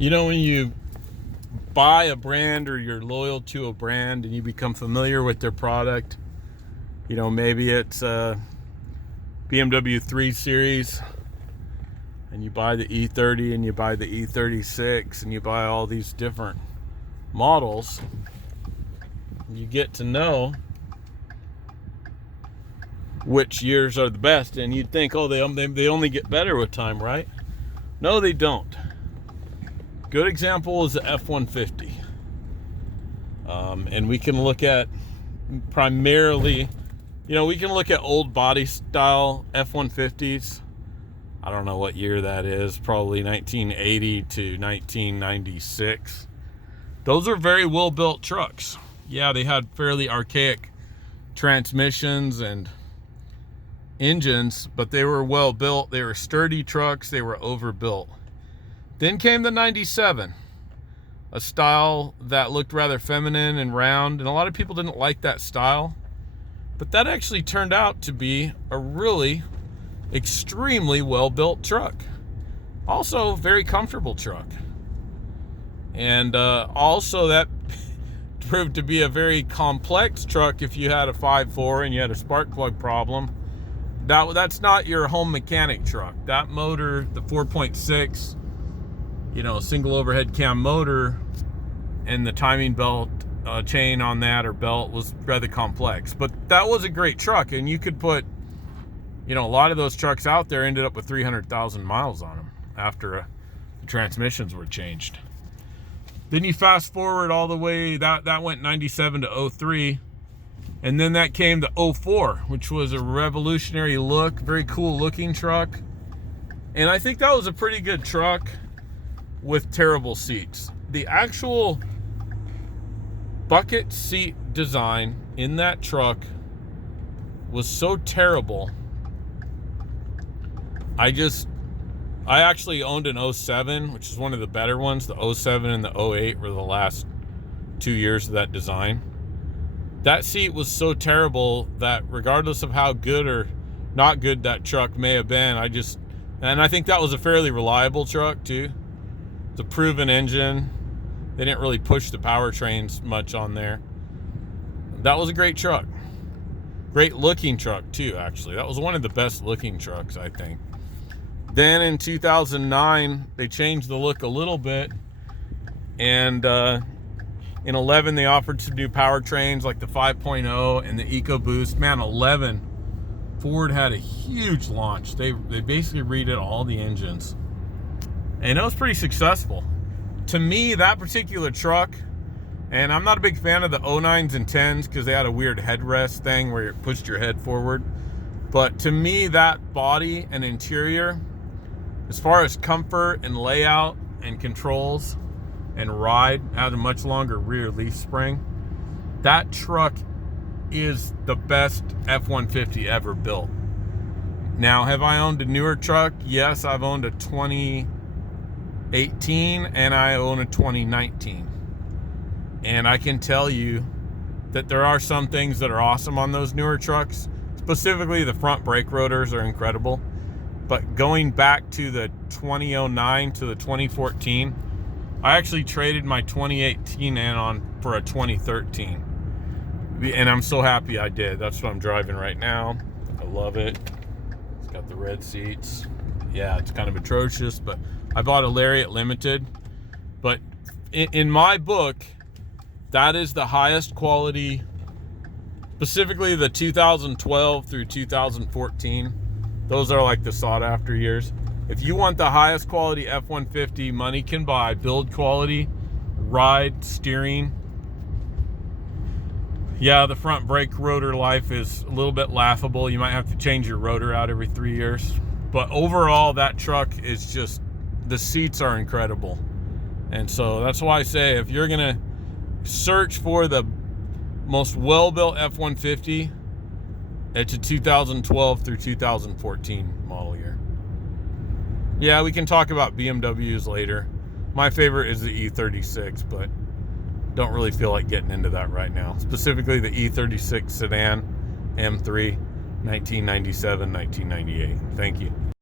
When you buy a brand or you're loyal to a brand and you become familiar with their product, maybe it's a BMW 3 Series and you buy the E30 and you buy the E36 and you buy all these different models, you get to know which years are the best, and you'd think, oh, they only get better with time, right? No, they don't. Good example is the F-150. And we can look at primarily, we can look at old body style F-150s. I don't know what year that is, probably 1980 to 1996. Those are very well built trucks. Yeah, they had fairly archaic transmissions and engines, but they were well built. They were sturdy trucks. They were overbuilt. Then came the 97, a style that looked rather feminine and round, and a lot of people didn't like that style, but that actually turned out to be a really extremely well-built truck. Also very comfortable truck. And also that proved to be a very complex truck if you had a 5.4 and you had a spark plug problem. That's not your home mechanic truck. That motor, the 4.6, single overhead cam motor, and the timing belt chain on that, or belt, was rather complex. But that was a great truck, and you could put, a lot of those trucks out there ended up with 300,000 miles on them after the transmissions were changed. Then you fast forward all the way, that went 97 to 03. And then that came to 04, which was a revolutionary look, very cool looking truck. And I think that was a pretty good truck with terrible seats. The actual bucket seat design in that truck was so terrible. I actually owned an 07, which is one of the better ones. The 07 and the 08 were the last 2 years of that design. That seat was so terrible that regardless of how good or not good that truck may have been, and I think that was a fairly reliable truck too. It's a proven engine. They didn't really push the powertrains much on there. That was a great truck. Great looking truck too, actually. That was one of the best looking trucks, I think. Then in 2009, they changed the look a little bit, and in 11, they offered some new powertrains like the 5.0 and the EcoBoost. Man, 11, Ford had a huge launch. They basically redid all the engines, and it was pretty successful. To me, that particular truck, and I'm not a big fan of the 09s and 10s because they had a weird headrest thing where it pushed your head forward. But to me, that body and interior, as far as comfort and layout and controls and ride, had a much longer rear leaf spring. That truck is the best F-150 ever built. Now, have I owned a newer truck? Yes, I've owned a 2018 and I own a 2019. And I can tell you that there are some things that are awesome on those newer trucks. Specifically, the front brake rotors are incredible. But going back to the 2009 to the 2014, I actually traded my 2018 in on for a 2013. And I'm so happy I did. That's what I'm driving right now. I love it. It's got the red seats. Yeah, it's kind of atrocious, but I bought a Lariat Limited. But in my book, that is the highest quality, specifically the 2012 through 2014. Those are like the sought after years. If you want the highest quality F-150 money can buy, build quality, ride, steering, yeah, the front brake rotor life is a little bit laughable. You might have to change your rotor out every 3 years. But overall, that truck is just, the seats are incredible. And so that's why I say, if you're going to search for the most well-built F-150, it's a 2012 through 2014 model year. Yeah, we can talk about BMWs later. My favorite is the E36, but don't really feel like getting into that right now. Specifically the E36 sedan M3, 1997, 1998. Thank you.